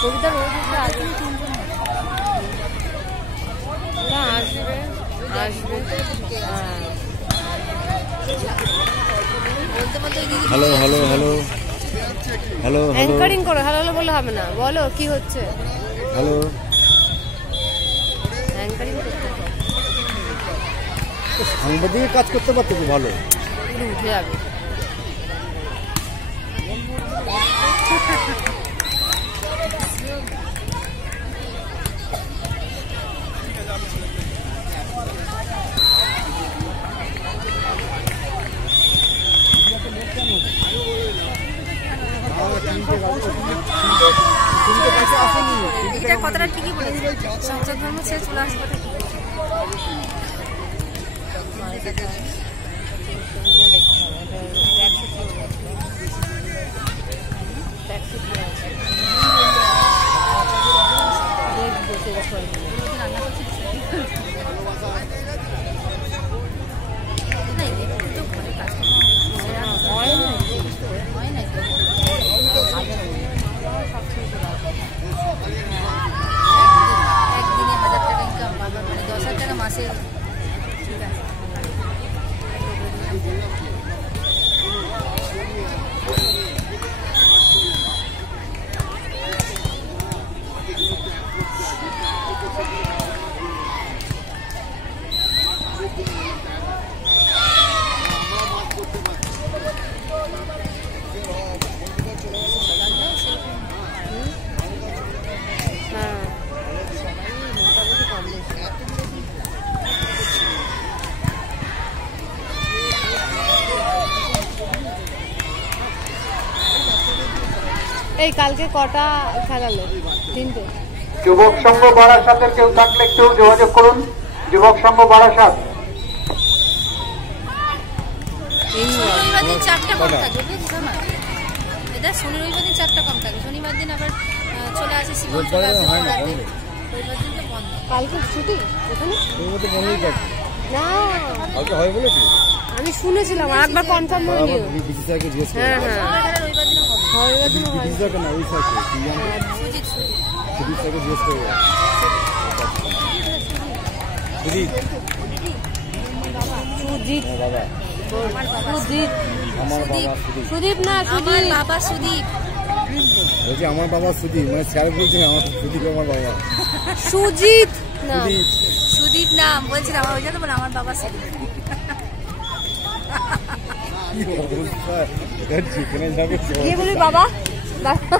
কবিতা রোজ আসবে আসবে। Hello hello hello hello anchoring করো, হ্যালো হ্যালো বলে হবে না, বলো কি হচ্ছে। হ্যালো অ্যাঙ্কারিং করতে সাংবাদিকের কাজ করতে পারতো তো ভালো, উঠে যাবে। এটা কথাটা ঠিকই বলেছে, সংসার ধর্ম ছেড়ে চলে আসবে। একদিনে 1000 টাকা ইনকাম, মানে 10,000 টাকা মাসে। ঠিক আছে, এই কালকে কটা খেলালো? 3টে। যুবক সংঘ বারাসাতের কেউ থাকলে একটু যোগাযোগ করুন। যুবক সংঘ বারাসাত। শনিবার দিন 4টা কম থাকে, বুঝছো? এটা শনি রবিবার দিন 4টা কম থাকে, শনিবার দিন আবার চলে আসে শিবন, চলে আসে রবিবার দিন তো বন্ধ। কালকে ছুটি এখানে না, কালকে হয় বলেছি আমি শুনেছিলাম, আর একবার কনফার্ম হয়নি। বিসি স্যারকে জিজ্ঞেস করে। হ্যাঁ হ্যাঁ, রবিবার দিন হবে। রবিবার দিন হয়। বিসি স্যারকে না, ওই স্যারকে সুজিত সুদীপ স্যারকে জিজ্ঞেস করবো। সুদীপ সুজিত বাবা, সুজিত আমার বাবা সুদীপ, সুদীপ না আমার সুজিত। বাবা সুদীপ। বলছি আমার বাবা সুদীপ, মানে স্যার বলছেন আমার সুদীপ আমার বাবা। সুজিত না, সুদীপ সুদীপ নাম বলছিলাম, আমার ওই জন্য বলে আমার বাবা সুদীপ। যেখানে যাবে কে বলি বাবা?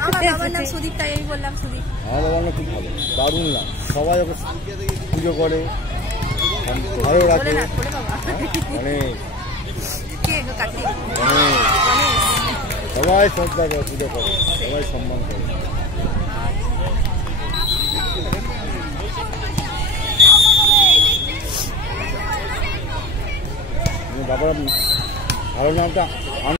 আমার বাবার নাম সুদীপ, তাই আমি বললাম সুদীপ। আমার বাবার না খুব ভালো, দারুণ না, সবাই ওকে পুজো করে, ভালো রাখে, বলে না, বলে বাবা। মানে কে কার্তিক? সবাই শ্রদ্ধা করে, পুজো করে, সবাই সম্মান করে। বাবার ভালো নামটা